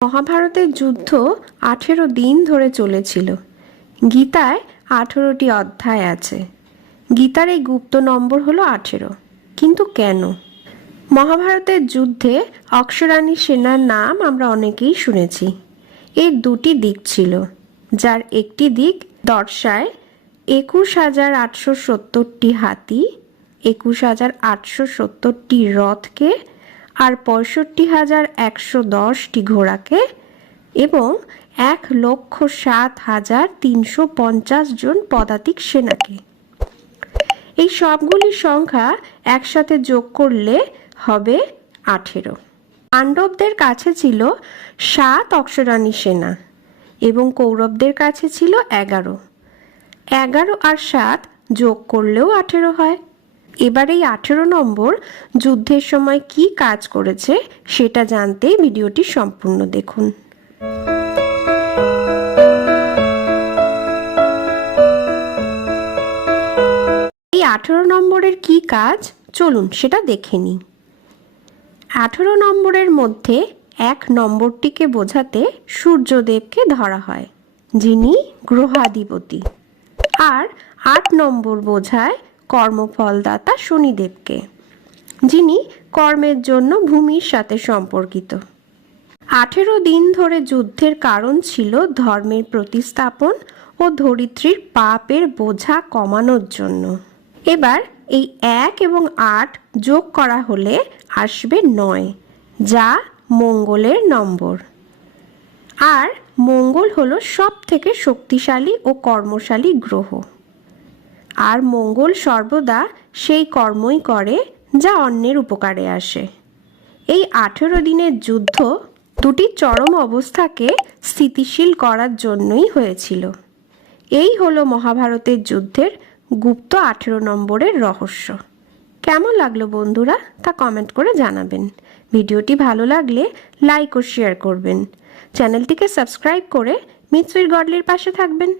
মহাভারতের যুদ্ধ আঠেরো দিন ধরে চলেছিল। গীতায় আঠেরোটি অধ্যায় আছে। গীতার এই গুপ্ত নম্বর হলো আঠেরো। কিন্তু কেন? মহাভারতের যুদ্ধে অক্ষরানী সেনার নাম আমরা অনেকেই শুনেছি। এর দুটি দিক ছিল। যার একটি দিক দর্শায় একুশ হাজার আটশো সত্তরটি হাতি, একুশ হাজার আটশো সত্তরটি রথকে আর পঁয়ষট্টি হাজার একশো দশটি ঘোড়াকে এবং এক লক্ষ সাত হাজার তিনশো পঞ্চাশ জন পদাতিক সেনাকে। এই সবগুলির সংখ্যা একসাথে যোগ করলে হবে আঠেরো। পাণ্ডবদের কাছে ছিল সাত অক্ষরানী সেনা এবং কৌরবদের কাছে ছিল এগারো। এগারো আর সাত যোগ করলেও আঠেরো হয়। এবার এই আঠেরো নম্বর যুদ্ধের সময় কি কাজ করেছে সেটা জানতে ভিডিওটি সম্পূর্ণ দেখুন। এই আঠেরো নম্বরের কি কাজ? চলুন সেটা দেখে নিই। আঠেরো নম্বরের মধ্যে এক নম্বরটিকে বোঝাতে সূর্যদেবকে ধরা হয়, যিনি গ্রহাধিপতি। আর আট নম্বর বোঝায় কর্মফলদাতা শনিদেবকে, যিনি কর্মের জন্য ভূমির সাথে সম্পর্কিত। আঠেরো দিন ধরে যুদ্ধের কারণ ছিল ধর্মের প্রতিস্থাপন ও ধরিত্রীর পাপের বোঝা কমানোর জন্য। এবার এই এক এবং আট যোগ করা হলে আসবে নয়, যা মঙ্গলের নম্বর। আর মঙ্গল হলো সব থেকে শক্তিশালী ও কর্মশালী গ্রহ। আর মঙ্গল সর্বদা সেই কর্মই করে, যা অন্যের উপকারে আসে। এই আঠেরো দিনের যুদ্ধ দুটি চরম অবস্থাকে স্থিতিশীল করার জন্যই হয়েছিল। এই হলো মহাভারতের যুদ্ধের গুপ্ত আঠেরো নম্বরের রহস্য। কেমন লাগল বন্ধুরা, তা কমেন্ট করে জানাবেন। ভিডিওটি ভালো লাগলে লাইক ও শেয়ার করবেন। চ্যানেলটিকে সাবস্ক্রাইব করে মিৎসুই গডলির পাশে থাকবেন।